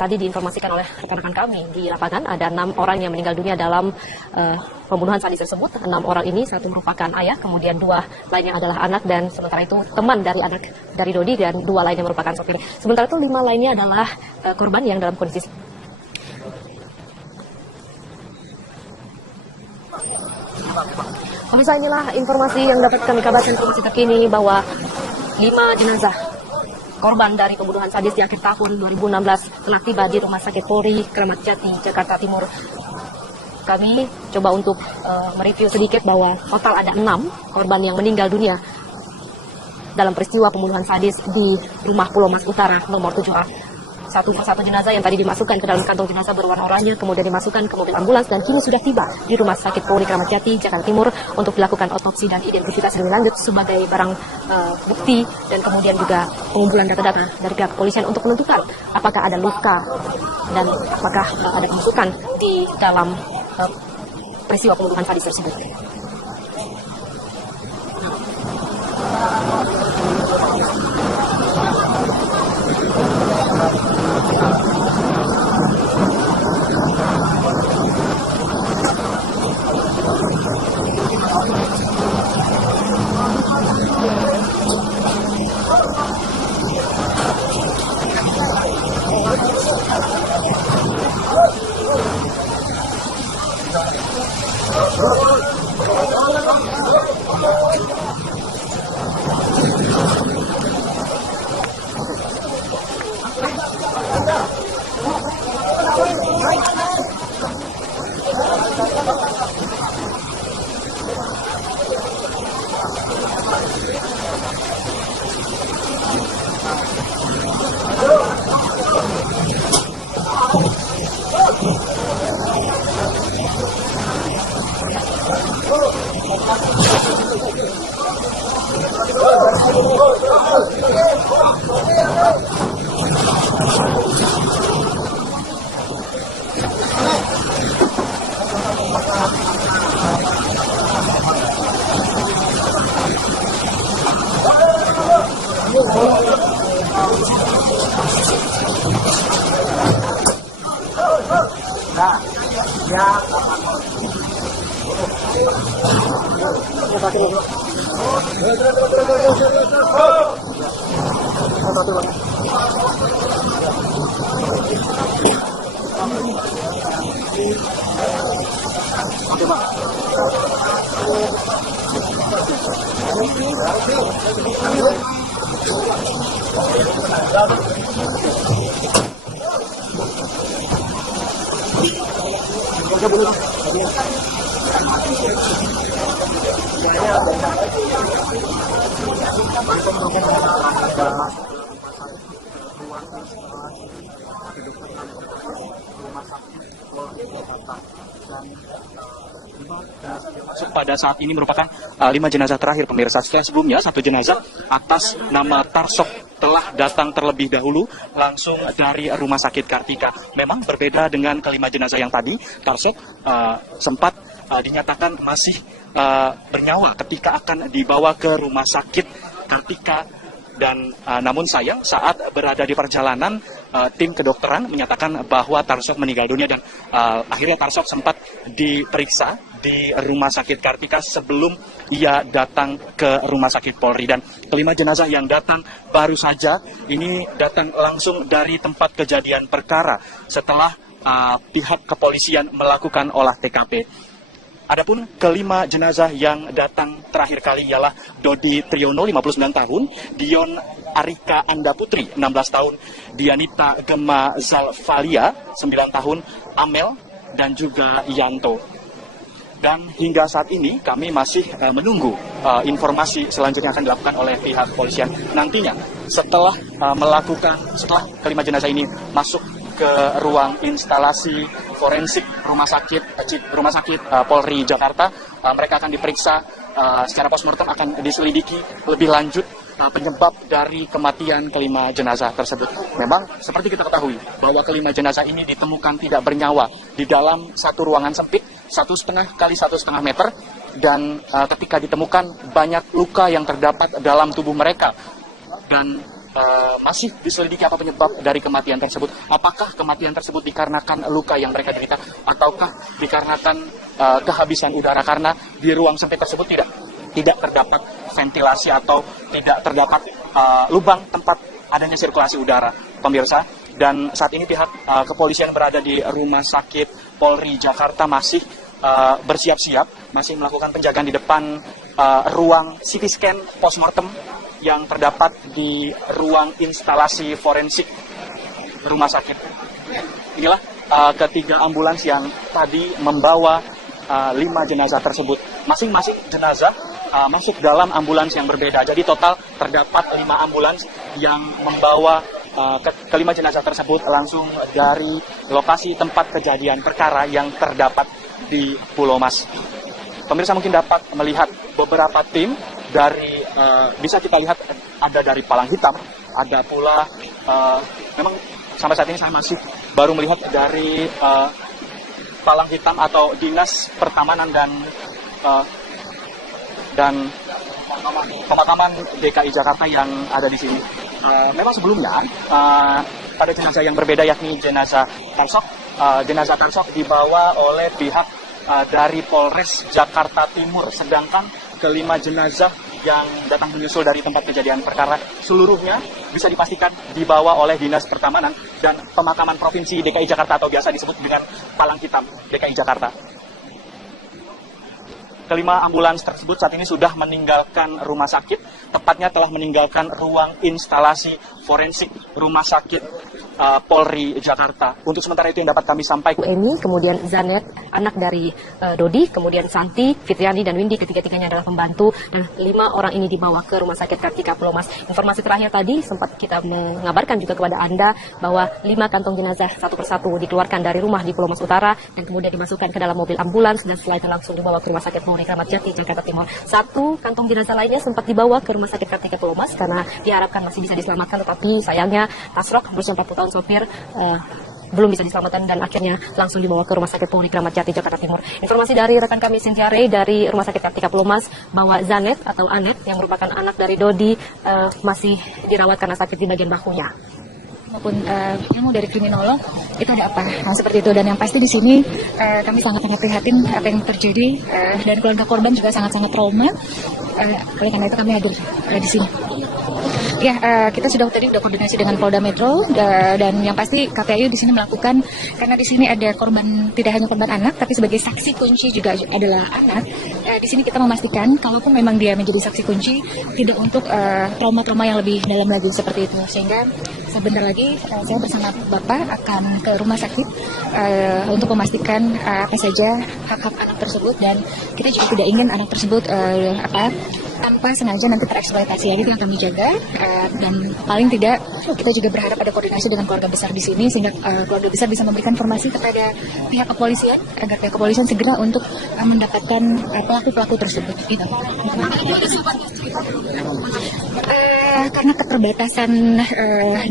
Tadi diinformasikan oleh rekan-rekan kami di lapangan ada 6 orang yang meninggal dunia dalam pembunuhan sadis tersebut. 6 orang ini, satu merupakan ayah, kemudian 2 lainnya adalah anak, dan sementara itu teman dari anak dari Dodi, dan 2 lainnya merupakan sopir. Sementara itu 5 lainnya adalah korban yang dalam kondisi. Pemirsa, inilah informasi yang dapat kami kabarkan, informasi terkini bahwa 5 jenazah korban dari pembunuhan sadis di akhir tahun 2016 telah tiba di Rumah Sakit Polri Kramat Jati, Jakarta Timur. Kami coba untuk mereview sedikit bahwa total ada 6 korban yang meninggal dunia dalam peristiwa pembunuhan sadis di rumah Pulau Mas Utara nomor 7A. Satu persatu jenazah yang tadi dimasukkan ke dalam kantong jenazah berwarna oranye, kemudian dimasukkan ke mobil ambulans dan kini sudah tiba di Rumah Sakit Polri Kramat Jati, Jakarta Timur untuk dilakukan otopsi dan identifikasi lebih lanjut sebagai barang bukti, dan kemudian juga pengumpulan data-data dari pihak kepolisian untuk menentukan apakah ada luka dan apakah ada pemasukan di dalam peristiwa pembunuhan sadis tersebut. Pada saat ini merupakan 5 jenazah terakhir, pemirsa. Setelah sebelumnya 1 jenazah atas nama Tarsok telah datang terlebih dahulu langsung dari Rumah Sakit Kartika. Memang berbeda dengan kelima jenazah yang tadi. Tarsok sempat dinyatakan masih bernyawa ketika akan dibawa ke Rumah Sakit Kartika, dan namun sayang saat berada di perjalanan tim kedokteran menyatakan bahwa Tarsok meninggal dunia, dan akhirnya Tarsok sempat diperiksa di Rumah Sakit Kartika sebelum ia datang ke Rumah Sakit Polri. Dan kelima jenazah yang datang baru saja ini datang langsung dari tempat kejadian perkara setelah pihak kepolisian melakukan olah TKP. Adapun kelima jenazah yang datang terakhir kali ialah Dodi Triyono 59 tahun, Dion Arika Anda Putri 16 tahun, Dianita Gema Zalfalia 9 tahun, Amel dan juga Yanto. Dan hingga saat ini kami masih menunggu informasi selanjutnya akan dilakukan oleh pihak kepolisian. Nantinya setelah setelah kelima jenazah ini masuk ke ruang instalasi forensik Rumah Sakit Polri Jakarta, mereka akan diperiksa secara postmortem, akan diselidiki lebih lanjut penyebab dari kematian kelima jenazah tersebut. Memang seperti kita ketahui bahwa kelima jenazah ini ditemukan tidak bernyawa di dalam satu ruangan sempit 1,5 kali 1,5 meter, dan ketika ditemukan banyak luka yang terdapat dalam tubuh mereka, dan masih diselidiki apa penyebab dari kematian tersebut. Apakah kematian tersebut dikarenakan luka yang mereka derita, ataukah dikarenakan kehabisan udara, karena di ruang sempit tersebut tidak terdapat ventilasi atau tidak terdapat lubang tempat adanya sirkulasi udara, pemirsa. Dan saat ini pihak kepolisian berada di Rumah Sakit Polri Jakarta masih bersiap-siap, masih melakukan penjagaan di depan ruang CT scan postmortem yang terdapat di ruang instalasi forensik rumah sakit. Inilah ketiga ambulans yang tadi membawa 5 jenazah tersebut. Masing-masing jenazah masuk dalam ambulans yang berbeda. Jadi total terdapat 5 ambulans yang membawa kelima jenazah tersebut langsung dari lokasi tempat kejadian perkara yang terdapat di Pulau Mas. Pemirsa mungkin dapat melihat beberapa tim dari bisa kita lihat ada dari Palang Hitam, ada pula memang sampai saat ini saya masih baru melihat dari Palang Hitam atau Dinas Pertamanan dan Pemakaman DKI Jakarta yang ada di sini. Memang sebelumnya pada jenazah yang berbeda, yakni jenazah Tarsok dibawa oleh pihak dari Polres Jakarta Timur, sedangkan kelima jenazah yang datang menyusul dari tempat kejadian perkara seluruhnya bisa dipastikan dibawa oleh Dinas Pertamanan dan Pemakaman Provinsi DKI Jakarta atau biasa disebut dengan Palang Hitam DKI Jakarta. Kelima ambulans tersebut saat ini sudah meninggalkan rumah sakit, tepatnya telah meninggalkan ruang instalasi forensik Rumah Sakit Polri Jakarta. Untuk sementara itu yang dapat kami sampaikan. Eni, kemudian Zanet, anak dari Dodi, kemudian Santi, Fitriani, dan Windy, ketiga-tiganya adalah pembantu, dan 5 orang ini dibawa ke Rumah Sakit Kartika Pulau Mas. Informasi terakhir tadi sempat kita mengabarkan juga kepada Anda bahwa 5 kantong jenazah satu persatu dikeluarkan dari rumah di Pulau Mas Utara dan kemudian dimasukkan ke dalam mobil ambulans dan setelah itu langsung dibawa ke Rumah Sakit Polri Kramat Jati, Jakarta Timur. 1 kantong jenazah lainnya sempat dibawa ke Rumah Sakit Kartika Pulau Mas karena diharapkan masih bisa diselamatkan, tetapi sayangnya Tasrok berusia 40 tahun sopir belum bisa diselamatkan dan akhirnya langsung dibawa ke Rumah Sakit Polri Kramat Jati, Jakarta Timur. Informasi dari rekan kami Cynthia Ray dari Rumah Sakit Kartika Pulau Mas bahwa Zanet atau Anet yang merupakan anak dari Dodi masih dirawat karena sakit di bagian bahunya. Maupun ilmu dari kriminolog itu ada apa? Nah, seperti itu. Dan yang pasti di sini kami sangat-sangat prihatin apa yang terjadi dan keluarga korban juga sangat-sangat trauma. Oleh karena itu kami hadir di sini. Ya, kita sudah koordinasi dengan Polda Metro dan yang pasti KPAI di sini melakukan, karena di sini ada korban, tidak hanya korban anak tapi sebagai saksi kunci juga adalah anak. Di sini kita memastikan kalaupun memang dia menjadi saksi kunci tidak untuk trauma-trauma yang lebih dalam lagi seperti itu. Sehingga sebentar lagi saya bersama Bapak akan ke rumah sakit untuk memastikan apa saja hak-hak anak tersebut, dan kita juga tidak ingin anak tersebut tanpa sengaja nanti tereksploitasi. Itu yang kami jaga, dan paling tidak kita juga berharap ada koordinasi dengan keluarga besar di sini sehingga keluarga besar bisa memberikan informasi kepada pihak kepolisian agar pihak kepolisian segera untuk mendapatkan pelaku-pelaku tersebut. Gitu. Karena keterbatasan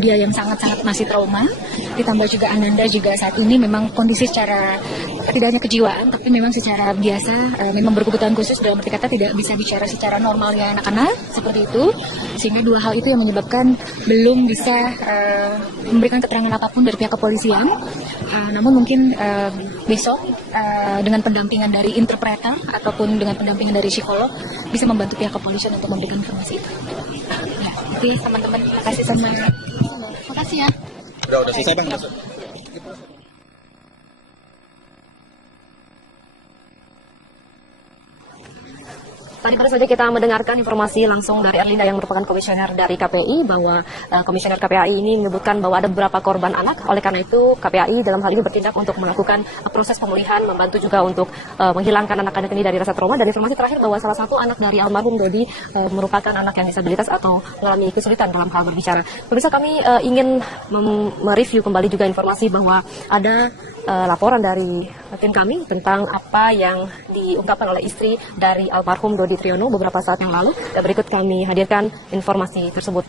dia yang sangat-sangat masih trauma, ditambah juga Ananda juga saat ini memang kondisi secara tidak hanya kejiwaan tapi memang secara biasa memang berkebutuhan khusus, dalam arti kata tidak bisa bicara secara normalnya anak-anak seperti itu, sehingga 2 hal itu yang menyebabkan belum bisa memberikan keterangan apapun dari pihak kepolisian. Namun mungkin besok dengan pendampingan dari interpreter ataupun dengan pendampingan dari psikolog bisa membantu pihak kepolisian untuk memberikan informasi itu. Ya, oke teman-teman, terima kasih sama. Terima kasih ya. Udah selesai Bang. Tadi baru saja kita mendengarkan informasi langsung dari Erlinda yang merupakan komisioner dari KPI bahwa komisioner KPI ini menyebutkan bahwa ada beberapa korban anak. Oleh karena itu KPI dalam hal ini bertindak untuk melakukan proses pemulihan, membantu juga untuk menghilangkan anak-anak ini dari rasa trauma. Dan informasi terakhir bahwa salah satu anak dari almarhum Dodi merupakan anak yang disabilitas atau mengalami kesulitan dalam hal berbicara. Pemirsa, kami ingin mereview kembali juga informasi bahwa ada laporan dari tim kami tentang apa yang diungkapkan oleh istri dari almarhum Dodi Triyono beberapa saat yang lalu. Dan berikut kami hadirkan informasi tersebut.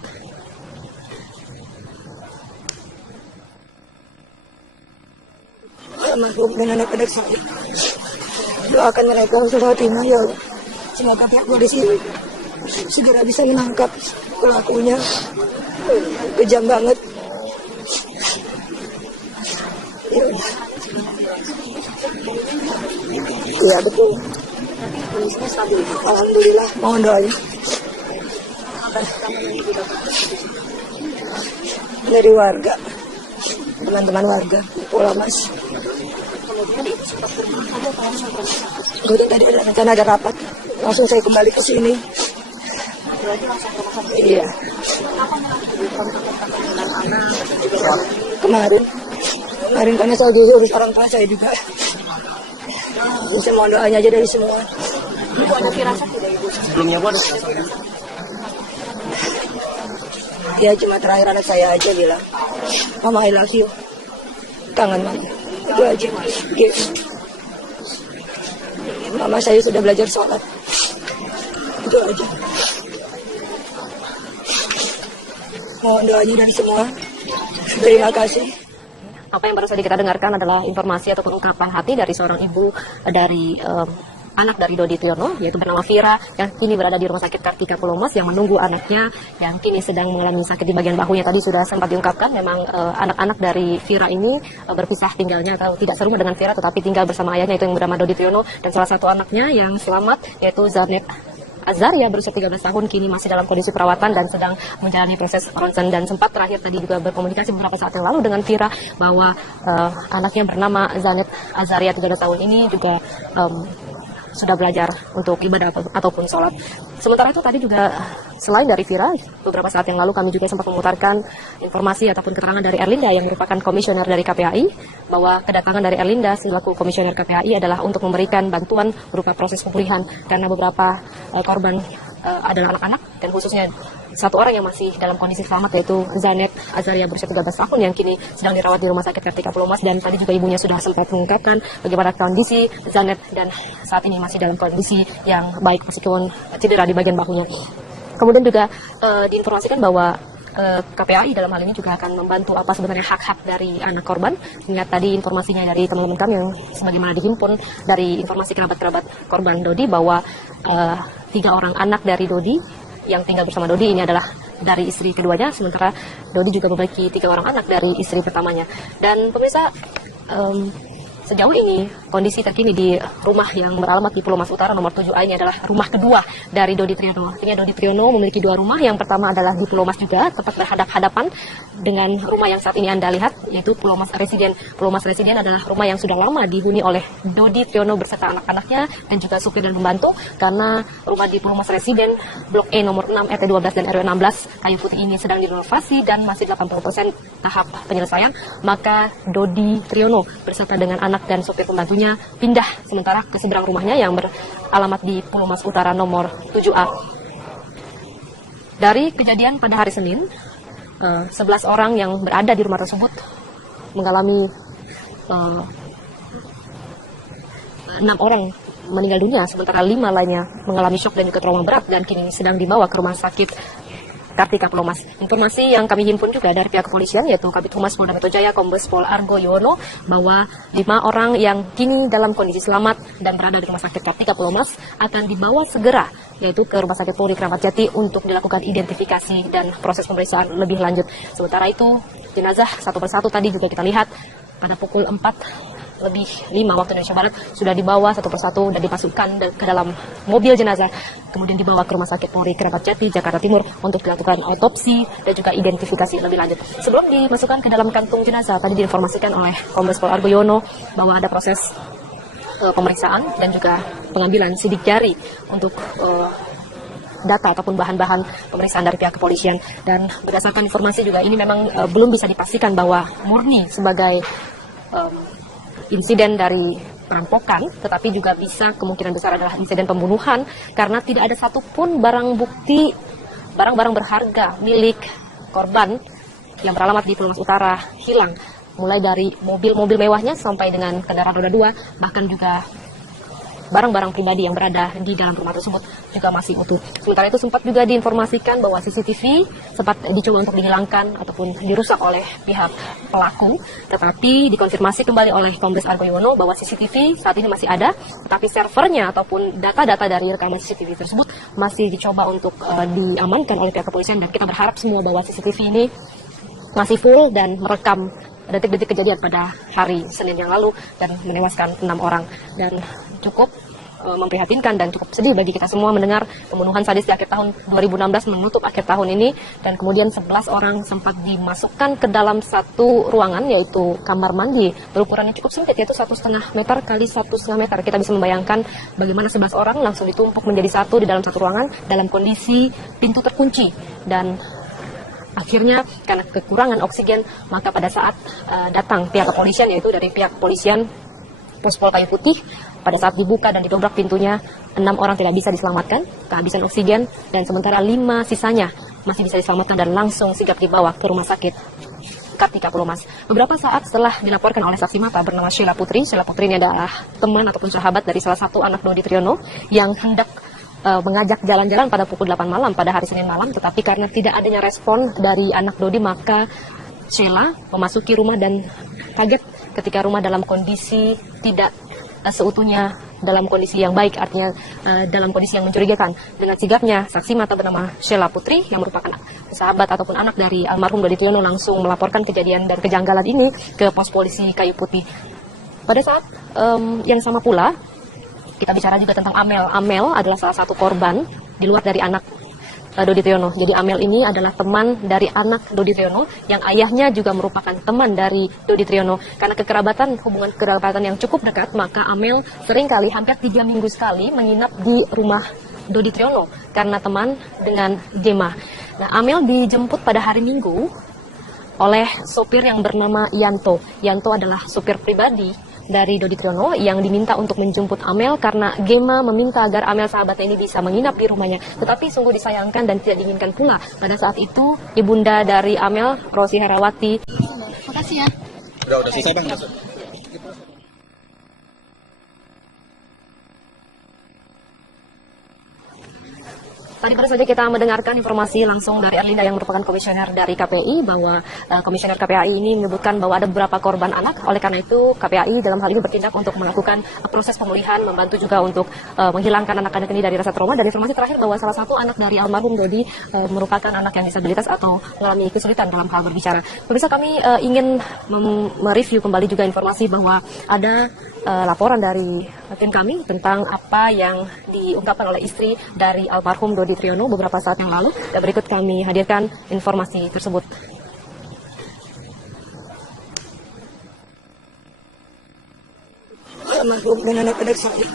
Almarhum dan anak-anak saya, doakan mereka husnul khotimah ya Allah. Semoga pihak polisi segera bisa menangkap pelakunya Kejam banget. Ya udah. Iya betul. Alhamdulillah, mohon doanya. Dari warga, teman-teman warga, Pulau Mas. Kemudian tadi ada rencana ada rapat, langsung saya kembali ke sini. Iya. Kemarin karena saya juga urus orang tua saya juga. Bisa mohon doanya aja dari semua. Ibu ada firasat tidak Ibu? Sebelumnya Bu ada Ya cuma terakhir anak saya aja bilang, Mama I love you. Kangen Mama. Itu aja. Gitu. Mama saya sudah belajar sholat. Itu aja. Mohon doanya dari semua. Terima kasih. Apa yang baru saja kita dengarkan adalah informasi ataupun ungkapan hati dari seorang ibu dari anak dari Dodi Triyono, yaitu bernama Vira, yang kini berada di Rumah Sakit Kartika Pulau Mas, yang menunggu anaknya yang kini sedang mengalami sakit di bagian bahunya. Tadi sudah sempat diungkapkan, memang anak-anak dari Vira ini berpisah tinggalnya, atau tidak serumah dengan Vira, tetapi tinggal bersama ayahnya, itu yang bernama Dodi Triyono, dan salah satu anaknya yang selamat, yaitu Zanet Azaria berusia 13 tahun, kini masih dalam kondisi perawatan dan sedang menjalani proses ronsen. Dan sempat terakhir tadi juga berkomunikasi beberapa saat yang lalu dengan Vira bahwa anaknya bernama Zanet Azaria 13 tahun ini juga sudah belajar untuk ibadah ataupun sholat. Sementara itu tadi juga selain dari Vira, beberapa saat yang lalu kami juga sempat memutarkan informasi ataupun keterangan dari Erlinda yang merupakan komisioner dari KPAI, bahwa kedatangan dari Erlinda selaku komisioner KPAI adalah untuk memberikan bantuan berupa proses pemulihan, karena beberapa korban adalah anak-anak, dan khususnya satu orang yang masih dalam kondisi selamat, yaitu Zanet Azaria berusia 13 tahun yang kini sedang dirawat di Rumah Sakit Kartika Pulau Mas. Dan tadi juga ibunya sudah sempat mengungkapkan bagaimana kondisi Zanet, dan saat ini masih dalam kondisi yang baik meskipun cedera di bagian bahunya. Kemudian juga diinformasikan bahwa KPAI dalam hal ini juga akan membantu apa sebenarnya hak-hak dari anak korban. Ingat tadi informasinya dari teman-teman kami yang sebagaimana dihimpun dari informasi kerabat-kerabat korban Dodi, bahwa 3 orang anak dari Dodi yang tinggal bersama Dodi ini adalah dari istri keduanya, sementara Dodi juga memiliki 3 orang anak dari istri pertamanya. Dan pemirsa, sejauh ini kondisi terkini di rumah yang beralamat di Pulau Mas Utara nomor 7A ini adalah rumah kedua dari Dodi Triyono. Artinya Dodi Triyono memiliki 2 rumah. Yang pertama adalah di Pulau Mas juga, tepat berhadap-hadapan dengan rumah yang saat ini Anda lihat, yaitu Pulau Mas Residen. Pulau Mas Residen adalah rumah yang sudah lama dihuni oleh Dodi Triyono beserta anak-anaknya dan juga supir dan pembantu, karena rumah di Pulau Mas Residen Blok E nomor 6 RT 12 dan RW 16 Kayu Putih ini sedang direnovasi dan masih 80% tahap penyelesaian. Maka Dodi Triyono beserta dengan anak dan sopir pembantunya pindah sementara ke seberang rumahnya yang beralamat di Pulau Mas Utara nomor 7A. Dari kejadian pada hari Senin, 11 orang yang berada di rumah tersebut mengalami 6 orang meninggal dunia, sementara 5 lainnya mengalami shock dan juga trauma berat dan kini sedang dibawa ke rumah sakit Kartika Pulau Mas. Informasi yang kami himpun juga dari pihak kepolisian, yaitu Kabid Humas Polda Metro Jaya Kombes Pol Argo Yono, bahwa 5 orang yang kini dalam kondisi selamat dan berada di rumah sakit Kartika Pulau Mas akan dibawa segera, yaitu ke Rumah Sakit Polri Kramat Jati untuk dilakukan identifikasi dan proses pemeriksaan lebih lanjut. Sementara itu jenazah satu persatu tadi juga kita lihat pada pukul 4:05 waktu Indonesia Barat sudah dibawa satu persatu dan dimasukkan ke dalam mobil jenazah, kemudian dibawa ke Rumah Sakit Polri Kramat Jati Jakarta Timur untuk dilakukan otopsi dan juga identifikasi lebih lanjut. Sebelum dimasukkan ke dalam kantung jenazah, tadi diinformasikan oleh Kombes Pol Argo Yono bahwa ada proses pemeriksaan dan juga pengambilan sidik jari untuk data ataupun bahan-bahan pemeriksaan dari pihak kepolisian. Dan berdasarkan informasi juga ini memang belum bisa dipastikan bahwa murni sebagai insiden dari perampokan, tetapi juga bisa kemungkinan besar adalah insiden pembunuhan, karena tidak ada satupun barang bukti, barang-barang berharga milik korban yang beralamat di Pulau Mas Utara hilang, mulai dari mobil-mobil mewahnya sampai dengan kendaraan roda 2, bahkan juga barang-barang pribadi yang berada di dalam rumah tersebut juga masih utuh. Sementara itu sempat juga diinformasikan bahwa CCTV sempat dicoba untuk dihilangkan ataupun dirusak oleh pihak pelaku, tetapi dikonfirmasi kembali oleh Kombes Argo Yuwono bahwa CCTV saat ini masih ada, tetapi servernya ataupun data-data dari rekaman CCTV tersebut masih dicoba untuk diamankan oleh pihak kepolisian, dan kita berharap semua bahwa CCTV ini masih full dan merekam detik-detik kejadian pada hari Senin yang lalu dan menewaskan 6 orang, dan cukup memprihatinkan dan cukup sedih bagi kita semua mendengar pembunuhan sadis di akhir tahun 2016 menutup akhir tahun ini, dan kemudian 11 orang sempat dimasukkan ke dalam satu ruangan, yaitu kamar mandi berukuran yang cukup sempit, yaitu 1,5 meter kali 1,5 meter. Kita bisa membayangkan bagaimana 11 orang langsung ditumpuk menjadi satu di dalam satu ruangan dalam kondisi pintu terkunci, dan akhirnya karena kekurangan oksigen, maka pada saat datang pihak kepolisian, yaitu dari pihak kepolisian Pospol Kayu Putih, pada saat dibuka dan didobrak pintunya, 6 orang tidak bisa diselamatkan, kehabisan oksigen, dan sementara 5 sisanya masih bisa diselamatkan dan langsung sigap dibawa ke rumah sakit Kartika Pulomas. Beberapa saat setelah dilaporkan oleh saksi mata bernama Sheila Putri ini adalah teman ataupun sahabat dari salah satu anak Dodi Triyono yang hendak mengajak jalan-jalan pada pukul 8 malam pada hari Senin malam, tetapi karena tidak adanya respon dari anak Dodi, maka Sheila memasuki rumah dan kaget ketika rumah dalam kondisi tidak seutuhnya dalam kondisi yang baik, artinya dalam kondisi yang mencurigakan. Dengan sigapnya saksi mata bernama Sheila Putri yang merupakan sahabat ataupun anak dari almarhum Dodi Triyono langsung melaporkan kejadian dan kejanggalan ini ke pos polisi Kayu Putih. Pada saat yang sama pula kita bicara juga tentang Amel. Amel adalah salah satu korban di luar dari anak Dodi Triyono. Jadi Amel ini adalah teman dari anak Dodi Triyono yang ayahnya juga merupakan teman dari Dodi Triyono. Karena hubungan kekerabatan yang cukup dekat, maka Amel seringkali hampir 3 minggu sekali menginap di rumah Dodi Triyono karena teman dengan Gemma. Nah, Amel dijemput pada hari Minggu oleh sopir yang bernama Yanto. Yanto adalah sopir pribadi dari Dodi Triyono yang diminta untuk menjemput Amel karena Gemma meminta agar Amel sahabatnya ini bisa menginap di rumahnya. Tetapi sungguh disayangkan dan tidak diinginkan pula pada saat itu ibunda dari Amel, Rosi Herawati. Makasih ya. Udah selesai Bang. Tadi baru saja kita mendengarkan informasi langsung dari Erlinda yang merupakan komisioner dari KPI bahwa komisioner KPI ini menyebutkan bahwa ada beberapa korban anak. Oleh karena itu KPI dalam hal ini bertindak untuk melakukan proses pemulihan, membantu juga untuk menghilangkan anak-anak ini dari rasa trauma. Dan informasi terakhir bahwa salah satu anak dari almarhum Dodi merupakan anak yang disabilitas atau mengalami kesulitan dalam hal berbicara. Pemirsa, kami ingin mereview kembali juga informasi bahwa ada laporan dari tim kami tentang apa yang diungkapkan oleh istri dari almarhum Dodi Triyono beberapa saat yang lalu, dan berikut kami hadirkan informasi tersebut. Almarhum dan anak-anak saya,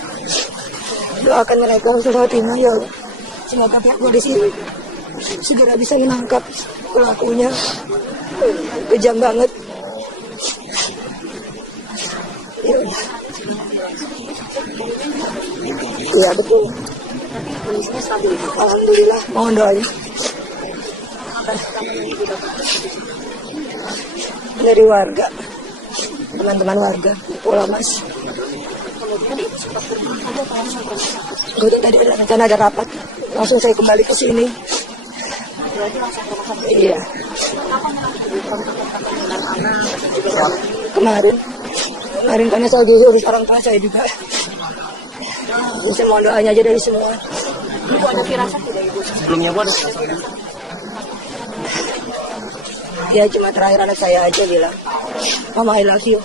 doakan mereka husnul khotimah ya Allah. Semoga pihak polisi segera bisa menangkap pelakunya. Kejam banget. Ya Allah. Iya betul. Alhamdulillah, mohon doanya. Dari warga, teman-teman warga Pulomas. Kemudian tadi ada rencana ada rapat, langsung saya kembali ke sini. Iya. Kemarin karena saya urus orang tua saya juga. Jadi saya mohon doanya aja dari semua. Ibu ada firasat tidak Ibu? Sebelumnya Bu ada Ya cuma terakhir anak saya aja bilang, Mama I love you.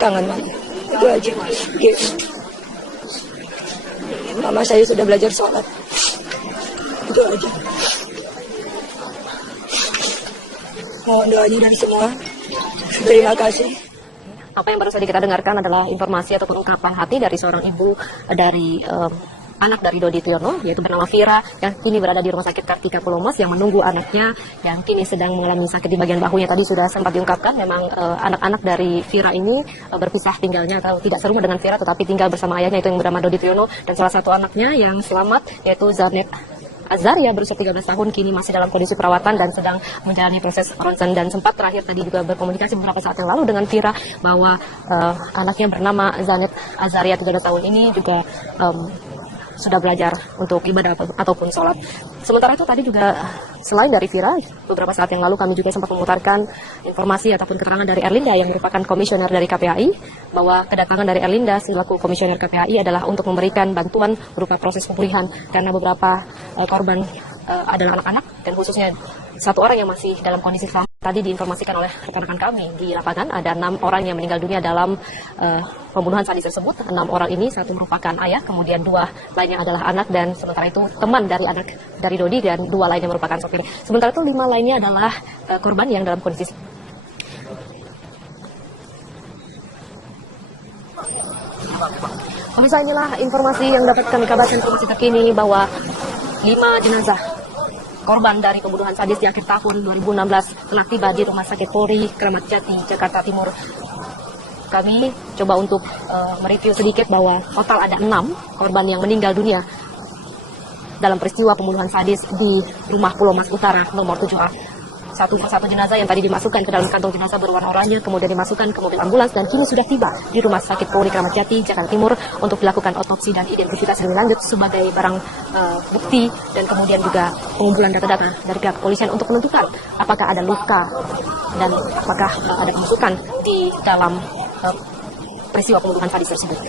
Kangen Mama. Itu aja. Gitu. Mama saya sudah belajar sholat. Itu aja. Mohon doanya dari semua. Terima kasih. Apa yang baru saja kita dengarkan adalah informasi ataupun ungkapan hati dari seorang ibu dari anak dari Dodi Triyono, yaitu bernama Vira, yang kini berada di Rumah Sakit Kartika Pulomas yang menunggu anaknya yang kini sedang mengalami sakit di bagian bahunya. Tadi sudah sempat diungkapkan memang anak-anak dari Vira ini berpisah tinggalnya atau tidak serumah dengan Vira, tetapi tinggal bersama ayahnya itu yang bernama Dodi Triyono, dan salah satu anaknya yang selamat yaitu Zarnet Azaria berusia 13 tahun kini masih dalam kondisi perawatan dan sedang menjalani proses ronsen, dan sempat terakhir tadi juga berkomunikasi beberapa saat yang lalu dengan Vira bahwa anaknya bernama Zanet Azaria 13 tahun ini juga sudah belajar untuk ibadah ataupun sholat. Sementara itu tadi juga selain dari Vira, beberapa saat yang lalu kami juga sempat memutarkan informasi ataupun keterangan dari Erlinda yang merupakan komisioner dari KPAI, bahwa kedatangan dari Erlinda selaku komisioner KPAI adalah untuk memberikan bantuan berupa proses pemulihan karena beberapa korban adalah anak-anak, dan khususnya satu orang yang masih dalam kondisi selamat. Tadi diinformasikan oleh rekan-rekan kami di lapangan ada 6 orang yang meninggal dunia dalam pembunuhan sadis tersebut. 6 orang ini, satu merupakan ayah, kemudian 2 lainnya adalah anak, dan sementara itu teman dari anak dari Dodi, dan 2 lainnya merupakan sopir. Sementara itu 5 lainnya adalah korban yang dalam kondisi pemirsa. Inilah informasi yang dapat kami kabarkan, informasi terkini bahwa 5 jenazah korban dari pembunuhan sadis di akhir tahun 2016 telah tiba di Rumah Sakit Polri Kramat Jati, Jakarta Timur. Kami coba untuk mereview sedikit bahwa total ada 6 korban yang meninggal dunia dalam peristiwa pembunuhan sadis di rumah Pulau Mas Utara nomor 7A. Satu persatu jenazah yang tadi dimasukkan ke dalam kantong jenazah berwarna oranye kemudian dimasukkan ke mobil ambulans dan kini sudah tiba di Rumah Sakit Polri Kramat Jati, Jakarta Timur untuk dilakukan otopsi dan identifikasi lebih lanjut sebagai barang bukti, dan kemudian juga pengumpulan data-data dari pihak kepolisian untuk menentukan apakah ada luka dan apakah ada pemasukan di dalam peristiwa pembunuhan sadis tersebut.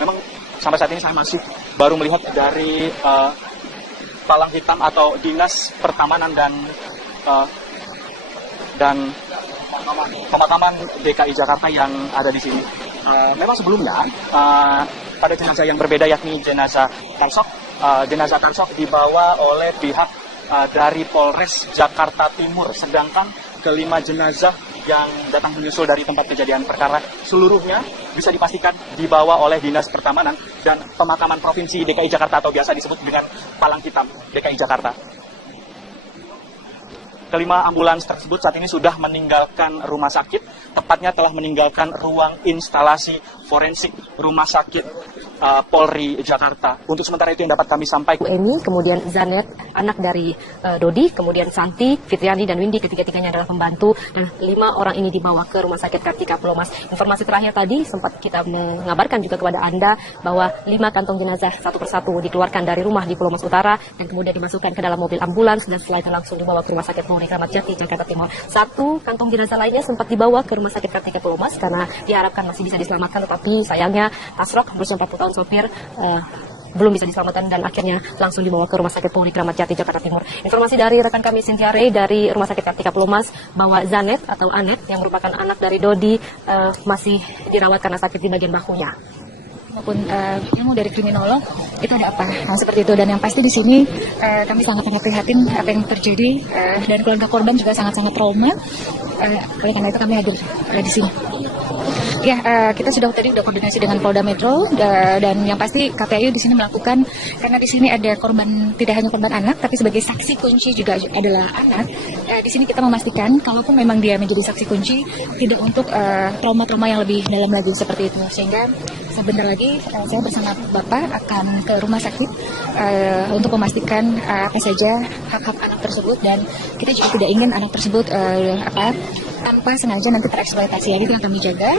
Memang sampai saat ini saya masih baru melihat dari palang hitam atau dinas pertamanan dan pemakaman DKI Jakarta yang ada di sini. Memang sebelumnya pada jenazah yang berbeda, yakni jenazah Tarsok dibawa oleh pihak dari Polres Jakarta Timur, sedangkan kelima jenazah yang datang menyusul dari tempat kejadian perkara seluruhnya bisa dipastikan dibawa oleh Dinas Pertamanan dan Pemakaman Provinsi DKI Jakarta atau biasa disebut dengan Palang Hitam DKI Jakarta. Kelima ambulans tersebut saat ini sudah meninggalkan rumah sakit, tepatnya telah meninggalkan ruang instalasi forensik Rumah Sakit Polri Jakarta. Untuk sementara itu yang dapat kami sampaikan. Eni, kemudian Zanet, anak dari Dodi, kemudian Santi, Fitriani, dan Windy, ketiga-tiganya adalah pembantu. Dan 5 orang ini dibawa ke Rumah Sakit Kartika Pulau Mas. Informasi terakhir tadi sempat kita mengabarkan juga kepada Anda bahwa 5 kantong jenazah satu persatu dikeluarkan dari rumah di Pulau Mas Utara dan kemudian dimasukkan ke dalam mobil ambulans dan setelah itu langsung dibawa ke Rumah Sakit Polri Kramat Jati, Jakarta Timur. 1 kantong jenazah lainnya sempat dibawa ke Rumah Sakit Kartika Pulau Mas karena diharapkan masih bisa diselamatkan, tetapi sayangnya Tasrok berusia 40 tahun sopir belum bisa diselamatkan dan akhirnya langsung dibawa ke Rumah Sakit Polri Kramat Jati, Jakarta Timur. Informasi dari rekan kami Cynthia Ray dari Rumah Sakit Kartika Pelumas bahwa Zanet atau Anet yang merupakan anak dari Dodi masih dirawat karena sakit di bagian bahunya. Maupun ilmu dari kriminolog itu ada apa seperti itu, dan yang pasti di sini kami sangat prihatin apa yang terjadi dan keluarga korban juga sangat trauma. Oleh karena itu kami hadir di sini. Ya, kita sudah koordinasi dengan Polda Metro dan yang pasti KPAI di sini melakukan, karena di sini ada korban, tidak hanya korban anak tapi sebagai saksi kunci juga adalah anak. Di sini kita memastikan kalaupun memang dia menjadi saksi kunci tidak untuk trauma-trauma yang lebih dalam lagi seperti itu, sehingga sebentar lagi saya bersama Bapak akan ke rumah sakit untuk memastikan apa saja hak-hak anak tersebut, dan kita juga tidak ingin anak tersebut tanpa sengaja nanti tereksploitasi. Itu yang kami jaga,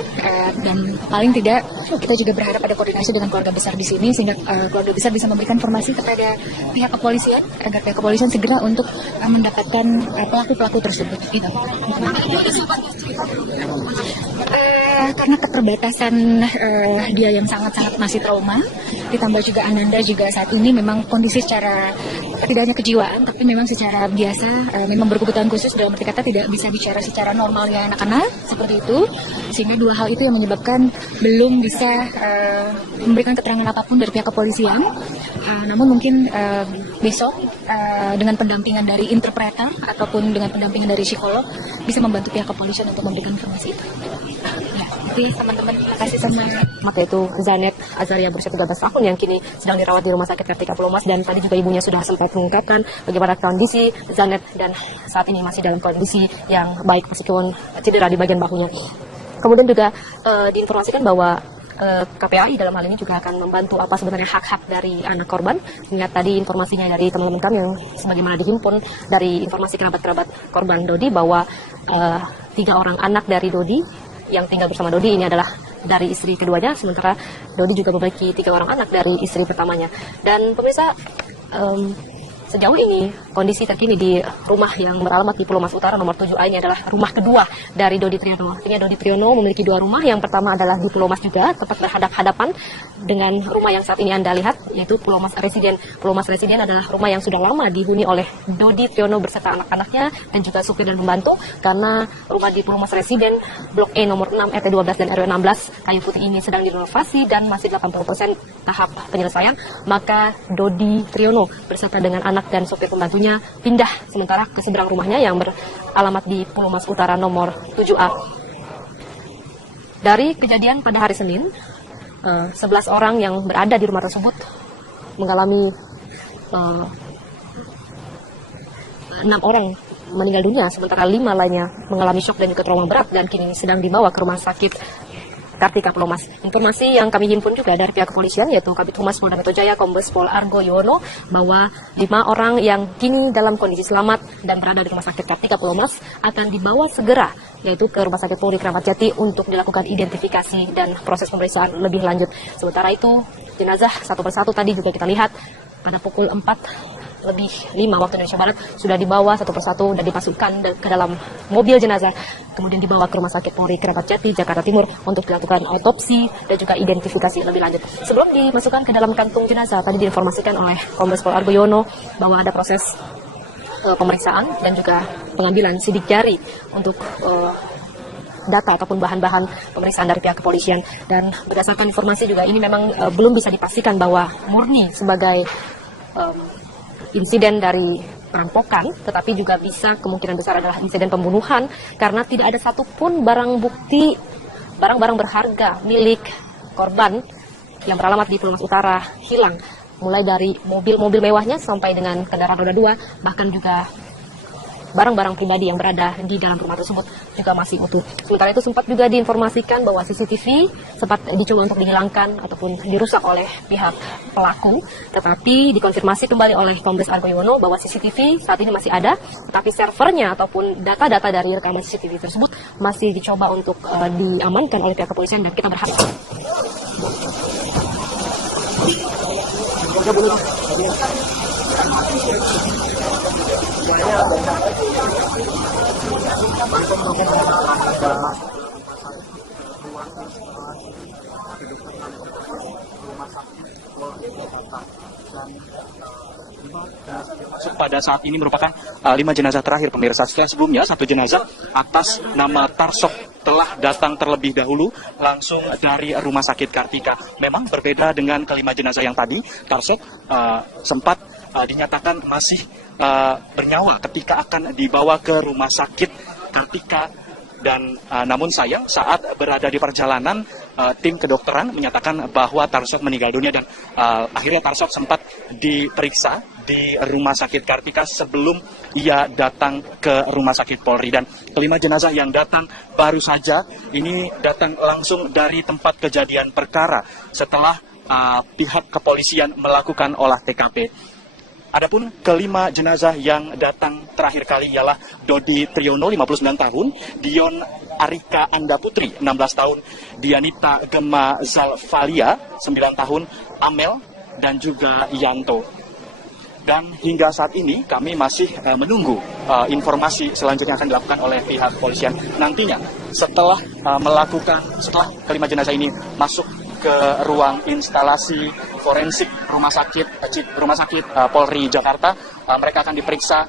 dan paling tidak kita juga berharap ada koordinasi dengan keluarga besar di sini sehingga keluarga besar bisa memberikan informasi kepada pihak kepolisian agar pihak kepolisian segera untuk mendapatkan pelaku-pelaku tersebut. Gitu. Karena keterbatasan dia yang sangat-sangat masih trauma, ditambah juga Ananda juga saat ini memang kondisi secara tidak hanya kejiwaan tapi memang secara biasa memang berkebutuhan khusus, dalam arti kata tidak bisa bicara secara normalnya anak-anak seperti itu, sehingga dua hal itu yang menyebabkan belum bisa memberikan keterangan apapun dari pihak kepolisian. Namun mungkin besok dengan pendampingan dari interpreter ataupun dengan pendampingan dari psikolog bisa membantu pihak kepolisian untuk memberikan informasi itu. Oke, teman-teman, terima kasih sama Yaitu Zanet Azaria berusia 13 tahun yang kini sedang dirawat di Rumah Sakit Kartika Pelumas, dan tadi juga ibunya sudah sempat mengungkapkan bagaimana kondisi Zanet dan saat ini masih dalam kondisi yang baik meskipun cedera di bagian bahunya. Kemudian juga diinformasikan bahwa KPAI dalam hal ini juga akan membantu apa sebenarnya hak-hak dari anak korban. Ingat tadi informasinya dari teman-teman kami yang sebagaimana dihimpun dari informasi kerabat-kerabat korban Dodi bahwa 3 orang anak dari Dodi yang tinggal bersama Dodi ini adalah dari istri keduanya, sementara Dodi juga memiliki 3 orang anak dari istri pertamanya. Dan pemirsa, sejauh ini kondisi terkini di rumah yang beralamat di Pulau Mas Utara nomor 7A ini adalah rumah kedua dari Dodi Triyono. Artinya Dodi Triyono memiliki 2 rumah. Yang pertama adalah di Pulau Mas juga, tepat berhadap-hadapan dengan rumah yang saat ini Anda lihat, yaitu Pulau Mas Residen. Pulau Mas Residen adalah rumah yang sudah lama dihuni oleh Dodi Triyono beserta anak-anaknya dan juga supir dan pembantu, karena rumah di Pulau Mas Residen Blok E nomor 6 RT 12 dan RW 16 Kayu Putih ini sedang direnovasi dan masih 80% tahap penyelesaian. Maka Dodi Triyono beserta dengan anak dan sopir pembantunya pindah sementara ke seberang rumahnya yang beralamat di Pulau Mas Utara nomor 7A. Dari kejadian pada hari Senin, 11 orang yang berada di rumah tersebut mengalami 6 orang meninggal dunia, sementara 5 lainnya mengalami shock dan juga trauma berat dan kini sedang dibawa ke rumah sakit Kartika Pelumas. Informasi yang kami himpun juga dari pihak kepolisian, yaitu Kabid Humas Polda Metro Jaya Kombes Pol Argo Yuwono, bahwa 5 orang yang kini dalam kondisi selamat dan berada di rumah sakit Kartika Pelumas akan dibawa segera, yaitu ke Rumah Sakit Polri Kramat Jati untuk dilakukan identifikasi dan proses pemeriksaan lebih lanjut. Sementara itu, jenazah satu persatu tadi juga kita lihat pada pukul 4:05 waktu Indonesia Barat sudah dibawa satu persatu dan dimasukkan ke dalam mobil jenazah, kemudian dibawa ke Rumah Sakit Polri Kramat Jati, Jakarta Timur untuk dilakukan otopsi dan juga identifikasi lebih lanjut. Sebelum dimasukkan ke dalam kantung jenazah, tadi diinformasikan oleh Kombes Pol Argo Yuwono bahwa ada proses pemeriksaan dan juga pengambilan sidik jari untuk data ataupun bahan-bahan pemeriksaan dari pihak kepolisian. Dan berdasarkan informasi juga ini memang belum bisa dipastikan bahwa murni sebagai insiden dari perampokan, tetapi juga bisa kemungkinan besar adalah insiden pembunuhan karena tidak ada satupun barang bukti, barang-barang berharga milik korban yang beralamat di Pulau Mas Utara hilang, mulai dari mobil-mobil mewahnya sampai dengan kendaraan roda 2, bahkan juga barang-barang pribadi yang berada di dalam rumah tersebut juga masih utuh. Sementara itu sempat juga diinformasikan bahwa CCTV sempat dicoba untuk dihilangkan ataupun dirusak oleh pihak pelaku, tetapi dikonfirmasi kembali oleh Kombes Argo Yuwono bahwa CCTV saat ini masih ada, tetapi servernya ataupun data-data dari rekaman CCTV tersebut masih dicoba untuk diamankan oleh pihak kepolisian, dan kita berharap rumah sakit Pada saat ini merupakan 5 jenazah terakhir pemirsa. Setelah sebelumnya 1 jenazah atas nama Tarsok telah datang terlebih dahulu langsung dari Rumah Sakit Kartika. Memang berbeda dengan kelima jenazah yang tadi. Tarsok sempat dinyatakan masih bernyawa ketika akan dibawa ke Rumah Sakit Kartika. Dan namun sayang saat berada di perjalanan tim kedokteran menyatakan bahwa Tarsok meninggal dunia dan akhirnya Tarsok sempat diperiksa di Rumah Sakit Kartika sebelum ia datang ke Rumah Sakit Polri. Dan kelima jenazah yang datang baru saja ini datang langsung dari tempat kejadian perkara setelah pihak kepolisian melakukan olah TKP. Adapun kelima jenazah yang datang terakhir kali ialah Dodi Triyono 59 tahun, Dion Arika Anda Putri 16 tahun, Dianita Gema Zalfalia 9 tahun, Amel dan juga Yanto. Dan hingga saat ini kami masih menunggu informasi selanjutnya akan dilakukan oleh pihak kepolisian. Nantinya setelah kelima jenazah ini masuk ke ruang instalasi forensik Rumah Sakit Polri Jakarta, mereka akan diperiksa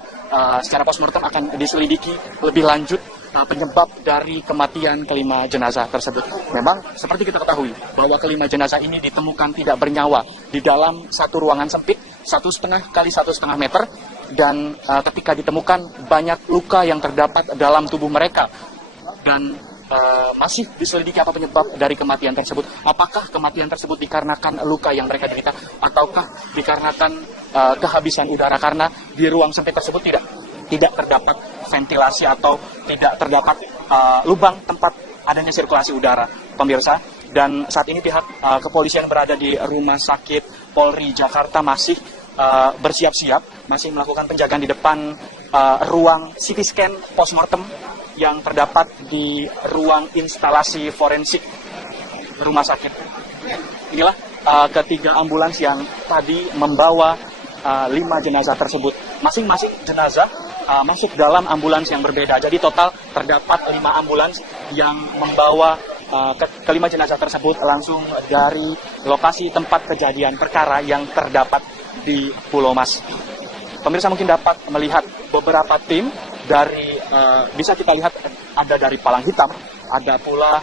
secara postmortem, akan diselidiki lebih lanjut penyebab dari kematian kelima jenazah tersebut. Memang seperti kita ketahui bahwa kelima jenazah ini ditemukan tidak bernyawa di dalam satu ruangan sempit 1,5 kali 1,5 meter, dan ketika ditemukan banyak luka yang terdapat dalam tubuh mereka. Dan masih diselidiki apa penyebab dari kematian tersebut. Apakah kematian tersebut dikarenakan luka yang mereka derita, ataukah dikarenakan kehabisan udara, karena di ruang sempit tersebut tidak terdapat ventilasi atau tidak terdapat lubang tempat adanya sirkulasi udara, pemirsa. Dan saat ini pihak kepolisian berada di Rumah Sakit Polri Jakarta masih bersiap-siap, masih melakukan penjagaan di depan ruang CT scan postmortem yang terdapat di ruang instalasi forensik rumah sakit. Inilah ketiga ambulans yang tadi membawa 5 jenazah tersebut. Masing-masing jenazah masuk dalam ambulans yang berbeda. Jadi total terdapat 5 ambulans yang membawa kelima jenazah tersebut langsung dari lokasi tempat kejadian perkara yang terdapat di Pulau Mas. Pemirsa mungkin dapat melihat beberapa tim dari bisa kita lihat ada dari Palang Hitam, ada pula